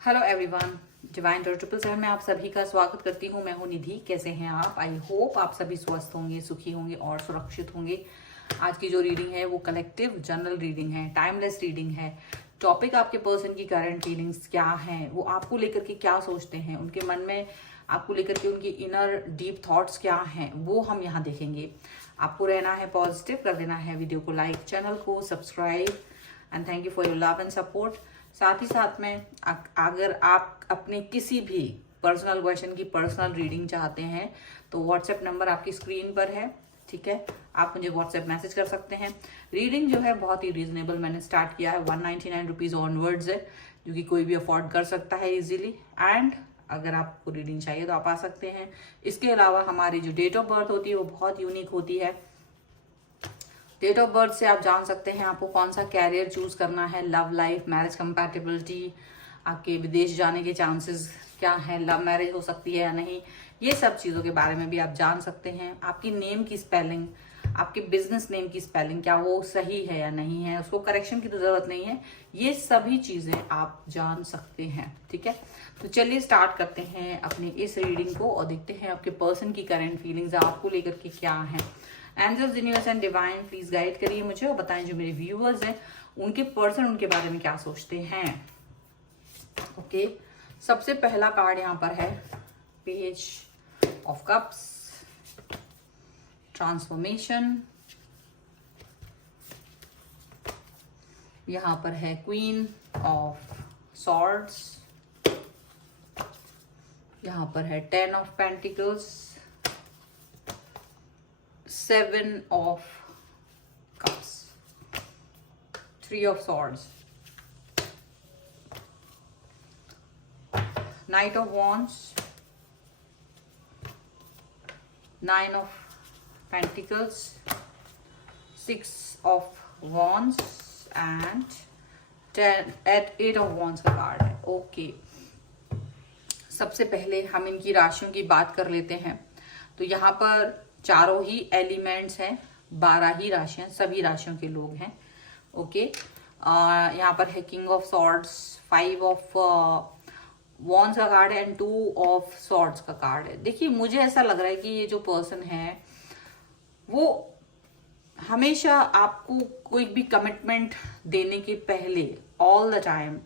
Hello everyone, divine टोर 777 में आप सभी का स्वागत करती हूँ। मैं हूँ निधि। कैसे हैं आप? आई होप आप सभी स्वस्थ होंगे, सुखी होंगे और सुरक्षित होंगे। आज की जो रीडिंग है वो कलेक्टिव जनरल रीडिंग है, टाइमलेस रीडिंग है। टॉपिक आपके पर्सन की करंट फीलिंग्स क्या हैं, वो आपको लेकर के क्या सोचते हैं, उनके मन में आपको लेकर के उनकी इनर डीप थॉट्स क्या हैं, वो हम यहाँ देखेंगे। आपको रहना है पॉजिटिव, कर देना है वीडियो को लाइक, चैनल को subscribe and thank you for your love and support. साथ ही साथ में अगर आप अपने किसी भी पर्सनल क्वेश्चन की पर्सनल रीडिंग चाहते हैं तो व्हाट्सएप नंबर आपकी स्क्रीन पर है, ठीक है। आप मुझे व्हाट्सएप मैसेज कर सकते हैं। रीडिंग जो है बहुत ही रीजनेबल मैंने स्टार्ट किया है, 199 रुपीज़ ऑनवर्ड्स है, जो कि कोई भी अफोर्ड कर सकता है इजीली। एंड अगर आपको रीडिंग चाहिए तो आप आ सकते हैं। इसके अलावा हमारी जो डेट ऑफ बर्थ होती है वो बहुत यूनिक होती है। डेट ऑफ बर्थ से आप जान सकते हैं आपको कौन सा कैरियर चूज करना है, लव लाइफ, मैरिज कंपैटिबिलिटी, आपके विदेश जाने के चांसेस क्या है, लव मैरिज हो सकती है या नहीं, ये सब चीज़ों के बारे में भी आप जान सकते हैं। आपकी नेम की स्पेलिंग, आपके बिजनेस नेम की स्पेलिंग क्या वो सही है या नहीं है, उसको करेक्शन की तो जरूरत नहीं है। ये सभी चीज़ें आप जान सकते हैं, ठीक है। तो चलिए स्टार्ट करते हैं अपनी इस रीडिंग को और देखते हैं आपके पर्सन की करंट फीलिंग्स आपको लेकर के क्या है। Angels, universe and divine please guide करिए मुझे और बताएं जो मेरे व्यूअर्स हैं उनके पर्सन उनके बारे में क्या सोचते हैं। ओके, सबसे पहला कार्ड यहाँ पर है पेज ऑफ कप्स, ट्रांसफॉर्मेशन। यहाँ पर है क्वीन ऑफ सॉर्ड्स, यहाँ पर है 10 of pentacles, 7 of cups, 3 of swords, Knight of wands, 9 of pentacles, 6 of wands and 8 of wands का कार्ड है। ओके, सबसे पहले हम इनकी राशियों की बात कर लेते हैं। तो यहाँ पर चारों ही एलिमेंट्स हैं, 12 ही राशियां, सभी राशियों के लोग हैं। ओके, यहाँ पर है king of swords, 5 of wands का कार्ड है एंड 2 ऑफ सॉर्ड्स का कार्ड है। देखिए, मुझे ऐसा लग रहा है कि ये जो पर्सन है वो हमेशा आपको कोई भी कमिटमेंट देने के पहले all the time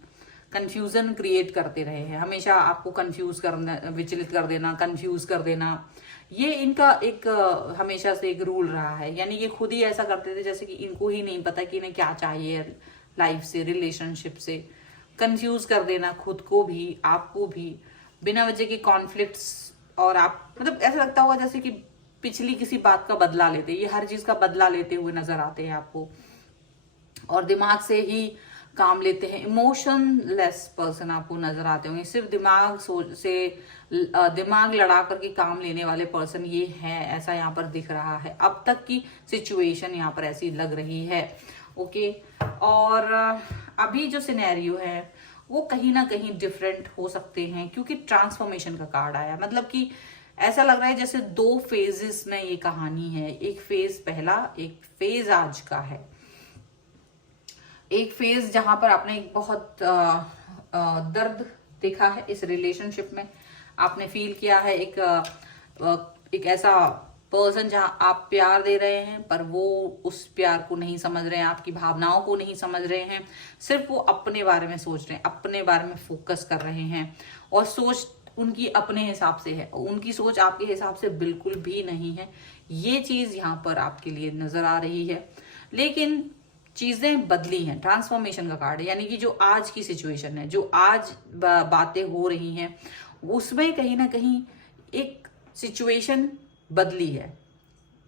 confusion create करते रहे हैं। हमेशा आपको कंफ्यूज करना, विचलित कर देना, कंफ्यूज कर देना, ये इनका एक हमेशा से एक रूल रहा है। यानी ये खुद ही ऐसा करते थे जैसे कि इनको ही नहीं पता कि इन्हें क्या चाहिए लाइफ से, रिलेशनशिप से। कंफ्यूज कर देना खुद को भी, आपको भी, बिना वजह के कॉन्फ्लिक्ट्स। और आप मतलब ऐसा लगता होगा जैसे कि पिछली किसी बात का बदला लेते, ये हर चीज का बदला लेते हुए नजर आते हैं आपको, और दिमाग से ही काम लेते हैं। इमोशनलेस पर्सन आपको नजर आते होंगे, सिर्फ दिमाग से दिमाग लड़ा करके काम लेने वाले पर्सन ये है, ऐसा यहाँ पर दिख रहा है। अब तक की सिचुएशन यहाँ पर ऐसी लग रही है। ओके, और अभी जो सिनेरियो है वो कहीं ना कहीं डिफरेंट हो सकते हैं क्योंकि ट्रांसफॉर्मेशन का कार्ड आया। मतलब कि ऐसा लग रहा है जैसे 2 फेजेस में ये कहानी है। एक फेज पहला, एक फेज आज का है। एक फेज जहां पर आपने एक बहुत दर्द देखा है इस रिलेशनशिप में, आपने फील किया है एक ऐसा पर्सन जहां आप प्यार दे रहे हैं पर वो उस प्यार को नहीं समझ रहे हैं, आपकी भावनाओं को नहीं समझ रहे हैं, सिर्फ वो अपने बारे में सोच रहे हैं, अपने बारे में फोकस कर रहे हैं और सोच उनकी अपने हिसाब से है, उनकी सोच आपके हिसाब से बिल्कुल भी नहीं है। ये चीज यहाँ पर आपके लिए नजर आ रही है, लेकिन चीजें बदली हैं। ट्रांसफॉर्मेशन का कार्ड है, यानी कि जो आज की सिचुएशन है, जो आज बातें हो रही हैं, उसमें कहीं ना कहीं एक सिचुएशन बदली है।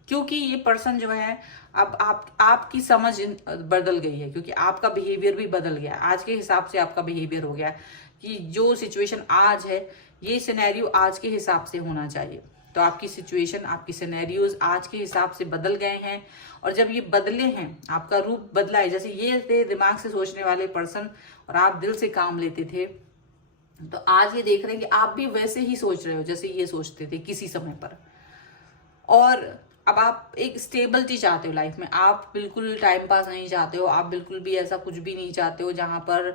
क्योंकि ये पर्सन जो है अब आपकी समझ बदल गई है, क्योंकि आपका बिहेवियर भी बदल गया है। आज के हिसाब से आपका बिहेवियर हो गया है कि जो सिचुएशन आज है, ये सिनेरियो आज के हिसाब से होना चाहिए। तो आपकी सिचुएशन, आपकी सिनेरियोज आज के हिसाब से बदल गए हैं। और जब ये बदले हैं, आपका रूप बदला है। जैसे ये थे दिमाग से सोचने वाले पर्सन और आप दिल से काम लेते थे, तो आज ये देख रहे हैं कि आप भी वैसे ही सोच रहे हो जैसे ये सोचते थे किसी समय पर। और अब आप एक स्टेबिलिटी चाहते हो लाइफ में, आप बिल्कुल टाइम पास नहीं चाहते हो, आप बिल्कुल भी ऐसा कुछ भी नहीं चाहते हो जहां पर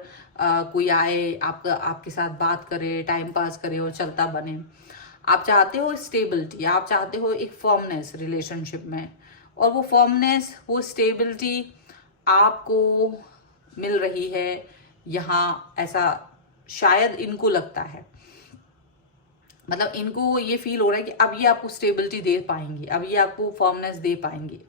कोई आए आपके साथ बात करे, टाइम पास करे और चलता बने। आप चाहते हो स्टेबिलिटी, आप चाहते हो एक फर्मनेस रिलेशनशिप में, और वो फर्मनेस, वो स्टेबिलिटी आपको मिल रही है यहाँ, ऐसा शायद इनको लगता है। मतलब इनको ये फील हो रहा है कि अब ये आपको स्टेबिलिटी दे पाएंगे, अब ये आपको फर्मनेस दे पाएंगे।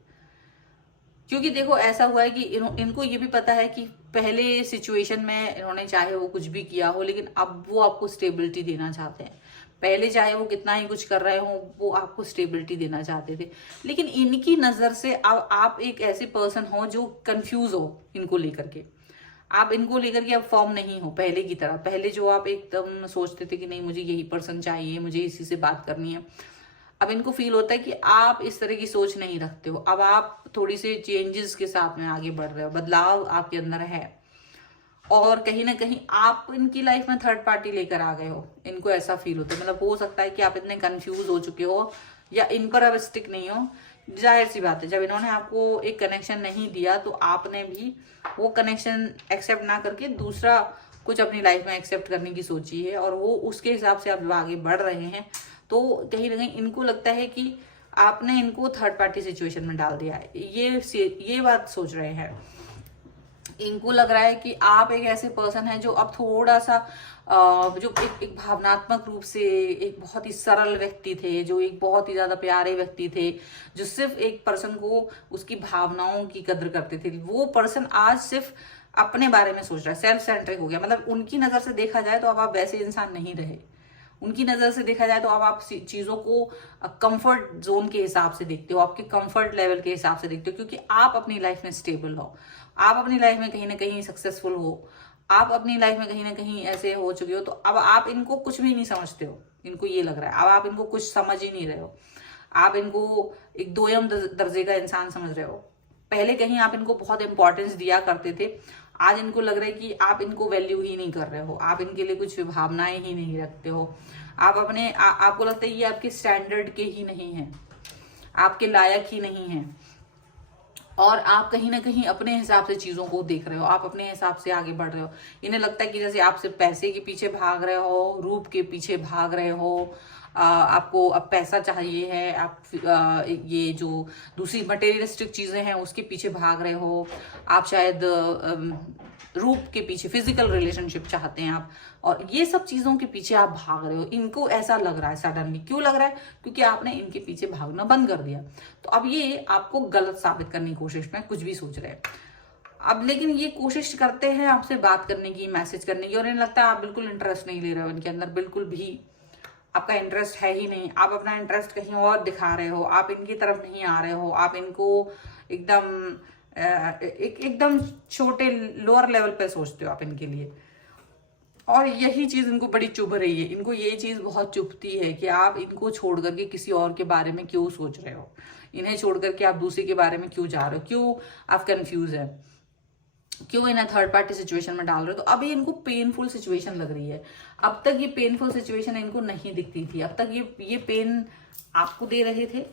क्योंकि देखो ऐसा हुआ है कि इनको ये भी पता है कि पहले सिचुएशन में इन्होंने चाहे वो कुछ भी किया हो, लेकिन अब वो आपको स्टेबिलिटी देना चाहते हैं। पहले चाहे वो कितना ही कुछ कर रहे हो, वो आपको स्टेबिलिटी देना चाहते थे, लेकिन इनकी नजर से अब आप एक ऐसे पर्सन हो जो कंफ्यूज हो इनको लेकर के। आप इनको लेकर के अब फॉर्म नहीं हो पहले की तरह। पहले जो आप एकदम सोचते थे कि नहीं मुझे यही पर्सन चाहिए, मुझे इसी से बात करनी है, अब इनको फील होता है कि आप इस तरह की सोच नहीं रखते हो। अब आप थोड़ी सी चेंजेस के साथ में आगे बढ़ रहे हो, बदलाव आपके अंदर है, और कहीं ना कहीं आप इनकी लाइफ में थर्ड पार्टी लेकर आ गए हो। इनको ऐसा फील होता है, मतलब हो सकता है कि आप इतने कंफ्यूज हो चुके हो या इन पर अब स्टिक नहीं हो। जाहिर सी बात है, जब इन्होंने आपको एक कनेक्शन नहीं दिया तो आपने भी वो कनेक्शन एक्सेप्ट ना करके दूसरा कुछ अपनी लाइफ में एक्सेप्ट करने की सोची है, और वो उसके हिसाब से आप आगे बढ़ रहे हैं। तो कहीं ना कहीं इनको लगता है कि आपने इनको थर्ड पार्टी सिचुएशन में डाल दिया है, ये बात सोच रहे हैं। इनको लग रहा है कि आप एक ऐसे पर्सन है जो अब थोड़ा सा जो एक भावनात्मक रूप से एक बहुत ही सरल व्यक्ति थे, जो एक बहुत ही ज्यादा प्यारे व्यक्ति थे, जो सिर्फ एक पर्सन को उसकी भावनाओं की कदर करते थे, वो पर्सन आज सिर्फ अपने बारे में सोच रहा है, सेल्फ सेंट्रिक हो गया। मतलब उनकी नजर से देखा जाए तो अब आप वैसे इंसान नहीं रहे। उनकी नजर से देखा जाए तो अब आप चीजों को कंफर्ट जोन के हिसाब से देखते हो, आपके कंफर्ट लेवल के हिसाब से देखते हो, क्योंकि आप अपनी लाइफ में स्टेबल हो, आप अपनी लाइफ में कहीं ना कहीं सक्सेसफुल हो, आप अपनी लाइफ में कहीं ना कहीं ऐसे हो चुके हो। तो अब आप इनको कुछ भी नहीं समझते हो, इनको ये लग रहा है अब आप इनको कुछ समझ ही नहीं रहे हो, आप इनको एक दोयम दर्जे का इंसान समझ रहे हो। पहले कहीं आप इनको बहुत इंपॉर्टेंस दिया करते थे, आज इनको लग रहा है कि आप इनको वैल्यू ही नहीं कर रहे हो, आप इनके लिए कुछ भावनाएं ही नहीं रखते हो। आप आपको लगता है ये आपके स्टैंडर्ड के ही नहीं है, आपके लायक ही नहीं है, और आप कहीं ना कहीं अपने हिसाब से चीजों को देख रहे हो, आप अपने हिसाब से आगे बढ़ रहे हो। इन्हें लगता है कि जैसे आप सिर्फ पैसे के पीछे भाग रहे हो, रूप के पीछे भाग रहे हो, आपको अब पैसा चाहिए है, आप ये जो दूसरी मटेरियलिस्टिक चीजें हैं उसके पीछे भाग रहे हो, आप शायद रूप के पीछे फिजिकल रिलेशनशिप चाहते हैं आप, और ये सब चीजों के पीछे आप भाग रहे हो। इनको ऐसा लग रहा है सडनली, क्यों लग रहा है? क्योंकि आपने इनके पीछे भागना बंद कर दिया। तो अब ये आपको गलत साबित करने की कोशिश में कुछ भी सोच रहे हैं अब, लेकिन ये कोशिश करते हैं आपसे बात करने की, मैसेज करने की, और इन्हें लगता है आप बिल्कुल इंटरेस्ट नहीं ले रहे हो इनके अंदर, बिल्कुल भी आपका इंटरेस्ट है ही नहीं, आप अपना इंटरेस्ट कहीं और दिखा रहे हो, आप इनकी तरफ नहीं आ रहे हो, आप इनको एकदम एकदम छोटे लोअर लेवल पे सोचते हो आप इनके लिए। और यही चीज इनको बड़ी चुभ रही है, इनको ये चीज बहुत चुभती है कि आप इनको छोड़ करके किसी और के बारे में क्यों सोच रहे हो, इन्हें छोड़ करके आप दूसरे के बारे में क्यों जा रहे हो, क्यों आप कंफ्यूज है, क्यों इन्हें थर्ड पार्टी सिचुएशन में डाल रहे हो। तो अभी इनको पेनफुल सिचुएशन लग रही है। अब तक ये पेनफुल सिचुएशन इनको नहीं दिखती थी, अब तक ये पेन आपको दे रहे थे,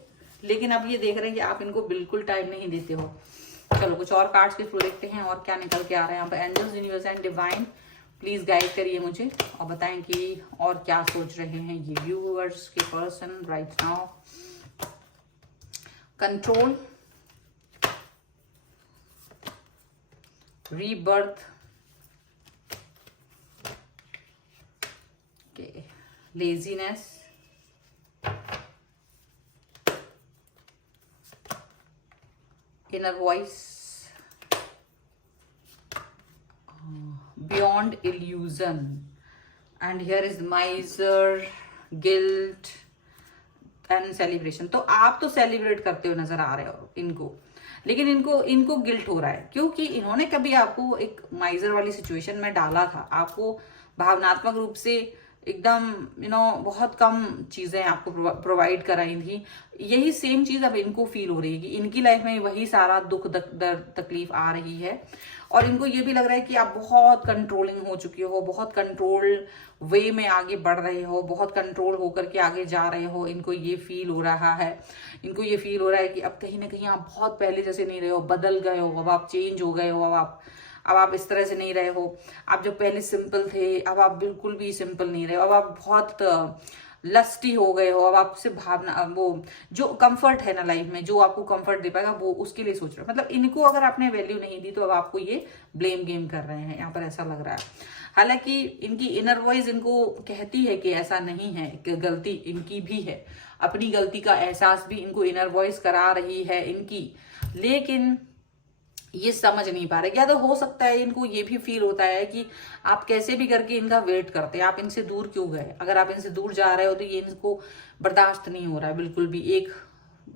लेकिन अब ये देख रहे हैं कि आप इनको बिल्कुल टाइम नहीं देते हो। चलो कुछ और कार्ड्स के थ्रू देखते हैं और क्या निकल के आ रहा है यहाँ पे। Angels, universe and divine please guide करिए मुझे और बताएं कि और क्या सोच रहे हैं ये व्यूअर्स के person right now. Control, rebirth, okay, laziness, inner voice, beyond illusion, and here is miser, guilt and celebration। तो आप तो सेलिब्रेट करते हो नजर आ रहे हो इनको, लेकिन इनको गिल्ट हो रहा है, क्योंकि इन्होंने कभी आपको एक माइजर वाली सिचुएशन में डाला था, आपको भावनात्मक रूप से एकदम बहुत कम चीजें आपको प्रोवाइड कराई थी, यही सेम चीज अब इनको फील हो रही है कि इनकी लाइफ में वही सारा दुख दर्द तकलीफ आ रही है। और इनको ये भी लग रहा है कि आप बहुत कंट्रोलिंग हो चुके हो, बहुत कंट्रोल वे में आगे बढ़ रहे हो, बहुत कंट्रोल होकर के आगे जा रहे हो। इनको ये फील हो रहा है, इनको ये फील हो रहा है कि अब कहीं ना कहीं आप बहुत पहले जैसे नहीं रहे हो, बदल गए हो, अब आप चेंज हो गए हो, अब आप इस तरह से नहीं रहे हो। आप जो पहले सिंपल थे अब आप बिल्कुल भी सिंपल नहीं रहे हो, अब आप बहुत लस्टी हो गए हो। अब आपसे भावना, वो जो कंफर्ट है ना लाइफ में, जो आपको कंफर्ट दे पाएगा वो उसके लिए सोच रहे हो। मतलब इनको अगर आपने वैल्यू नहीं दी तो अब आपको ये ब्लेम गेम कर रहे हैं, यहाँ पर ऐसा लग रहा है। हालांकि इनकी इनर वॉइस इनको कहती है कि ऐसा नहीं है, कि गलती इनकी भी है, अपनी गलती का एहसास भी इनको इनर वॉइस करा रही है इनकी, लेकिन ये समझ नहीं पा रहे। क्या तो हो सकता है इनको ये भी फील होता है कि आप कैसे भी करके इनका वेट करते हैं, आप इनसे दूर क्यों गए। अगर आप इनसे दूर जा रहे हो तो ये इनको बर्दाश्त नहीं हो रहा है, बिल्कुल भी एक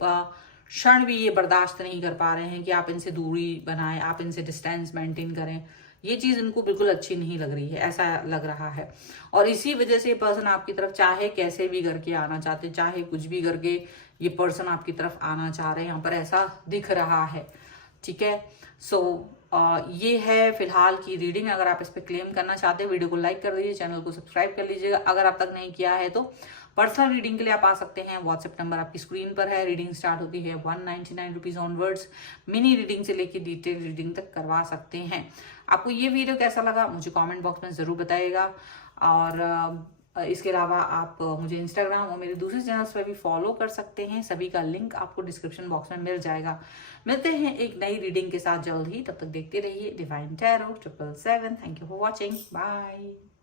क्षण भी ये बर्दाश्त नहीं कर पा रहे हैं कि आप इनसे दूरी बनाएं, आप इनसे डिस्टेंस मेंटेन करें। ये चीज इनको बिल्कुल अच्छी नहीं लग रही है, ऐसा लग रहा है। और इसी वजह से ये पर्सन आपकी तरफ चाहे कैसे भी करके आना चाहते, चाहे कुछ भी करके ये पर्सन आपकी तरफ आना चाह रहे हैं, यहाँ पर ऐसा दिख रहा है। ठीक है, सो ये है फिलहाल की रीडिंग। अगर आप इस पर क्लेम करना चाहते हैं वीडियो को लाइक कर दीजिए, चैनल को सब्सक्राइब कर लीजिएगा अगर आप तक नहीं किया है तो। पर्सनल रीडिंग के लिए आप आ सकते हैं, व्हाट्सएप नंबर आपकी स्क्रीन पर है। रीडिंग स्टार्ट होती है 199 रुपीज ऑनवर्ड्स। मिनी रीडिंग से लेकर डिटेल रीडिंग तक करवा सकते हैं। आपको ये वीडियो कैसा लगा मुझे कमेंट बॉक्स में जरूर बताइएगा। और इसके अलावा आप मुझे इंस्टाग्राम और मेरे दूसरे चैनल्स पर भी फॉलो कर सकते हैं, सभी का लिंक आपको डिस्क्रिप्शन बॉक्स में मिल जाएगा। मिलते हैं एक नई रीडिंग के साथ जल्द ही, तब तक देखते रहिए divine tarot 777। Thank you for watching, bye.